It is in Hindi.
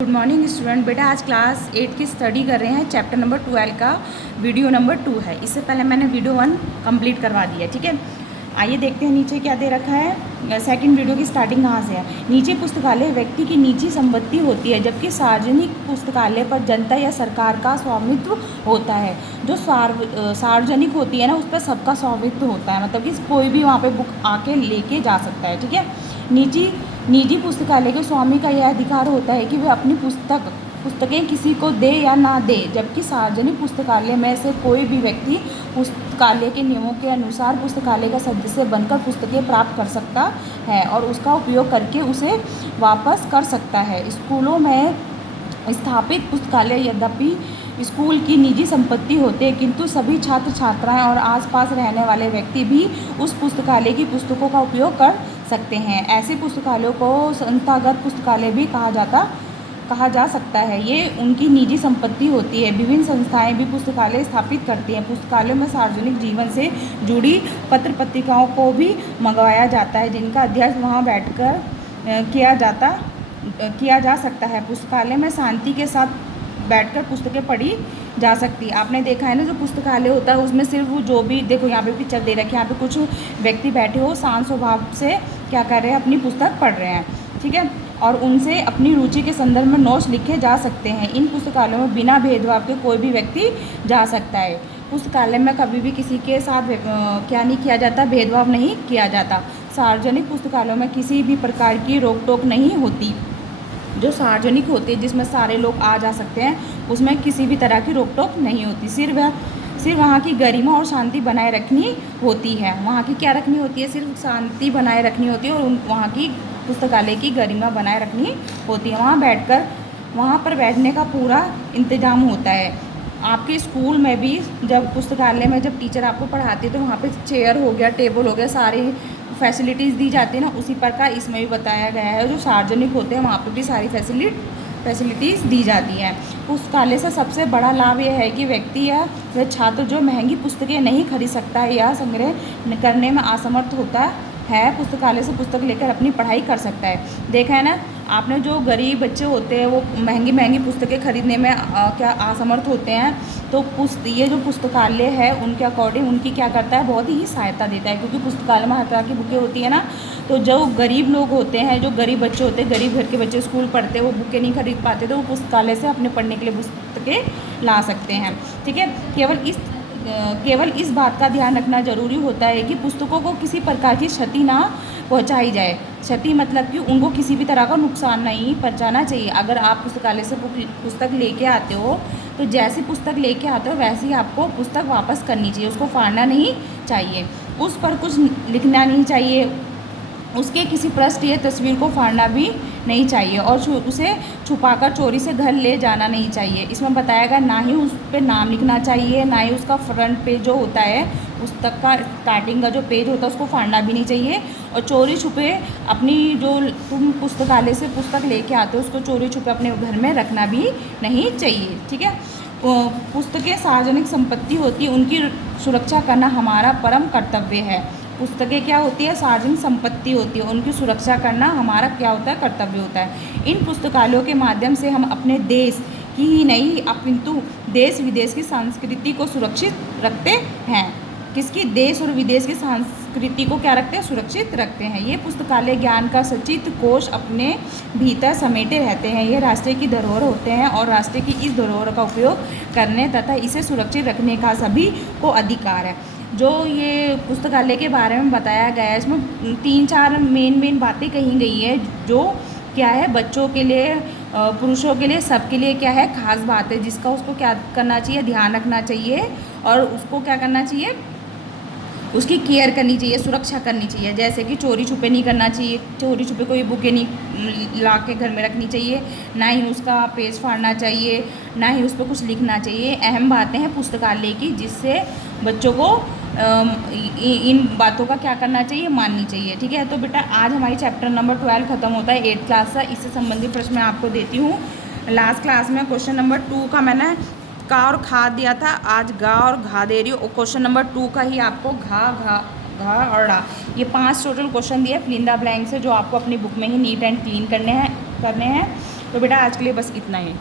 Good morning student. बेटा आज क्लास 8 की स्टडी कर रहे हैं। चैप्टर नंबर 12 का वीडियो नंबर 2 है। इससे पहले मैंने वीडियो 1 कंप्लीट करवा दिया, ठीक है। आइए देखते हैं नीचे क्या दे रखा है। सेकंड वीडियो की स्टार्टिंग कहाँ से है। नीचे पुस्तकालय व्यक्ति की निजी संपत्ति होती है, जबकि सार्वजनिक पुस्तकालय पर जनता या सरकार का स्वामित्व होता है। जो सार्वजनिक होती है ना, उस पर सबका स्वामित्व होता है, मतलब कि कोई भी वहाँ पे बुक आके लेके जा सकता है, ठीक है। निजी पुस्तकालय के स्वामी का यह अधिकार होता है कि वह अपनी पुस्तकें किसी को दे या ना दे, जबकि सार्वजनिक पुस्तकालय में से कोई भी व्यक्ति पुस्तकालय के नियमों के अनुसार पुस्तकालय का सदस्य बनकर पुस्तकें प्राप्त कर सकता है और उसका उपयोग करके उसे वापस कर सकता है। स्कूलों में स्थापित पुस्तकालय यद्यपि स्कूल की निजी संपत्ति होते हैं, किंतु सभी छात्र छात्राएं और आसपास रहने वाले व्यक्ति भी उस पुस्तकालय की पुस्तकों का उपयोग कर सकते हैं। ऐसे पुस्तकालयों को संस्थागत पुस्तकालय भी कहा जा सकता है। ये उनकी निजी संपत्ति होती है। विभिन्न संस्थाएं भी पुस्तकालय स्थापित करती हैं। पुस्तकालयों में सार्वजनिक जीवन से जुड़ी पत्र पत्रिकाओं को भी मंगवाया जाता है, जिनका अध्ययन वहाँ बैठकर किया जा सकता है। पुस्तकालय में शांति के साथ बैठकर पुस्तकें पढ़ी जा सकती है। आपने देखा है ना, जो पुस्तकालय होता है उसमें सिर्फ जो भी देखो, यहाँ पे पिक्चर दे रखी है, यहाँ पे कुछ व्यक्ति बैठे हो शांत स्वभाव से क्या कर रहे हैं, अपनी पुस्तक पढ़ रहे हैं, ठीक है। और उनसे अपनी रुचि के संदर्भ में नोट्स लिखे जा सकते हैं। इन पुस्तकालयों में बिना भेदभाव के कोई भी व्यक्ति जा सकता है। पुस्तकालय में कभी भी किसी के साथ क्या नहीं किया जाता, भेदभाव नहीं किया जाता। सार्वजनिक पुस्तकालयों में किसी भी प्रकार की रोक टोक नहीं होती। जो सार्वजनिक होती है, जिसमें सारे लोग आ जा सकते हैं, उसमें किसी भी तरह की रोक टोक नहीं होती। सिर्फ वहाँ की गरिमा और शांति बनाए रखनी होती है। वहाँ की क्या रखनी होती है, सिर्फ शांति बनाए रखनी होती है और वहाँ की पुस्तकालय की गरिमा बनाए रखनी होती है। वहाँ पर बैठने का पूरा इंतजाम होता है। आपके स्कूल में भी जब पुस्तकालय में जब टीचर आपको पढ़ाते हैं तो वहाँ पे चेयर हो गया, टेबल हो गया, सारी फैसिलिटीज़ दी जाती है ना, उसी प्रकार इसमें भी बताया गया है। जो सार्वजनिक होते हैं वहाँ पे भी सारी फैसिलिटीज़ दी जाती हैं। पुस्तकालय से सबसे बड़ा लाभ यह है कि व्यक्ति या वह छात्र जो महंगी पुस्तकें नहीं खरीद सकता है या संग्रह करने में असमर्थ होता है, पुस्तकालय से पुस्तक लेकर अपनी पढ़ाई कर सकता है। देखा है ना आपने, जो गरीब बच्चे होते हैं वो महंगी पुस्तकें खरीदने में क्या असमर्थ होते हैं, तो ये जो पुस्तकालय है उनके अकॉर्डिंग उनकी क्या करता है, बहुत ही सहायता देता है। क्योंकि पुस्तकालय में हर तरह की बुकें होती है ना, तो जो गरीब लोग होते हैं, जो गरीब बच्चे होते हैं, गरीब घर के बच्चे स्कूल पढ़ते हैं, वो बुकें नहीं खरीद पाते, तो वो पुस्तकालय से अपने पढ़ने के लिए पुस्तकें ला सकते हैं, ठीक है। केवल इस बात का ध्यान रखना जरूरी होता है कि पुस्तकों को किसी प्रकार की क्षति ना पहुंचाई जाए। क्षति मतलब कि उनको किसी भी तरह का नुकसान नहीं पहुंचाना चाहिए। अगर आप पुस्तकालय से पुस्तक लेके आते हो, तो जैसी पुस्तक लेके आते हो वैसे ही आपको पुस्तक वापस करनी चाहिए। उसको फाड़ना नहीं चाहिए, उस पर कुछ लिखना नहीं चाहिए, उसके किसी पृष्ठ या तस्वीर को फाड़ना भी नहीं चाहिए और उसे छुपाकर चोरी से घर ले जाना नहीं चाहिए। इसमें बताया गया ना ही उस पर नाम लिखना चाहिए, ना ही उसका फ्रंट पेज जो होता है, पुस्तक का स्टार्टिंग का जो पेज होता है उसको फाड़ना भी नहीं चाहिए। और चोरी छुपे अपनी जो तुम पुस्तकालय से पुस्तक लेके आते हो उसको चोरी छुपे अपने घर में रखना भी नहीं चाहिए, ठीक है। पुस्तकें सार्वजनिक संपत्ति होती है, उनकी सुरक्षा करना हमारा परम कर्तव्य है। पुस्तकें क्या होती है, सार्वजनिक संपत्ति होती है, उनकी सुरक्षा करना हमारा क्या होता है, कर्तव्य होता है। इन पुस्तकालयों के माध्यम से हम अपने देश की ही नहीं अपितु देश विदेश की संस्कृति को सुरक्षित रखते हैं। किसकी, देश और विदेश की संस्कृति को क्या रखते हैं, सुरक्षित रखते हैं। ये पुस्तकालय ज्ञान का सचित्र कोश अपने भीतर समेटे रहते हैं। ये राष्ट्र की धरोहर होते हैं और राष्ट्र की इस धरोहर का उपयोग करने तथा इसे सुरक्षित रखने का सभी को अधिकार है। जो ये पुस्तकालय के बारे में बताया गया है, इसमें 3-4 मेन बातें कही गई है, जो क्या है, बच्चों के लिए, पुरुषों के लिए, सबके लिए क्या है, खास बात है, जिसका उसको क्या करना चाहिए, ध्यान रखना चाहिए और उसको क्या करना चाहिए, उसकी केयर करनी चाहिए, सुरक्षा करनी चाहिए। जैसे कि चोरी छुपे नहीं करना चाहिए, चोरी छुपे कोई बुकें नहीं ला के घर में रखनी चाहिए, ना ही उसका पेज फाड़ना चाहिए, ना ही उस पर कुछ लिखना चाहिए। अहम बातें हैं पुस्तकालय की, जिससे बच्चों को इन बातों का क्या करना चाहिए, माननी चाहिए, ठीक है। तो बेटा आज हमारी चैप्टर नंबर 12 ख़त्म होता है 8th क्लास का। इससे संबंधित प्रश्न मैं आपको देती हूँ। लास्ट क्लास में क्वेश्चन नंबर 2 का मैंने का और खा दिया था, आज गा और घा दे रही हूँ। क्वेश्चन नंबर 2 का ही आपको घा और ड़ा, ये 5 टोटल क्वेश्चन दिए फिल इन द ब्लैंक से, जो आपको अपनी बुक में ही नीट एंड क्लीन करने हैं। तो बेटा आज के लिए बस इतना ही।